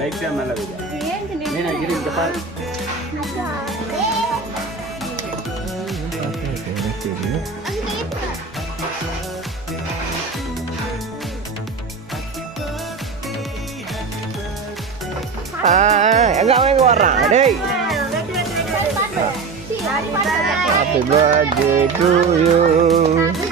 லைட்டா மேல வைங்க மீனா இங்க பாரு எங்க அவன் எங்க வர்றான் டேய் Happy birthday to you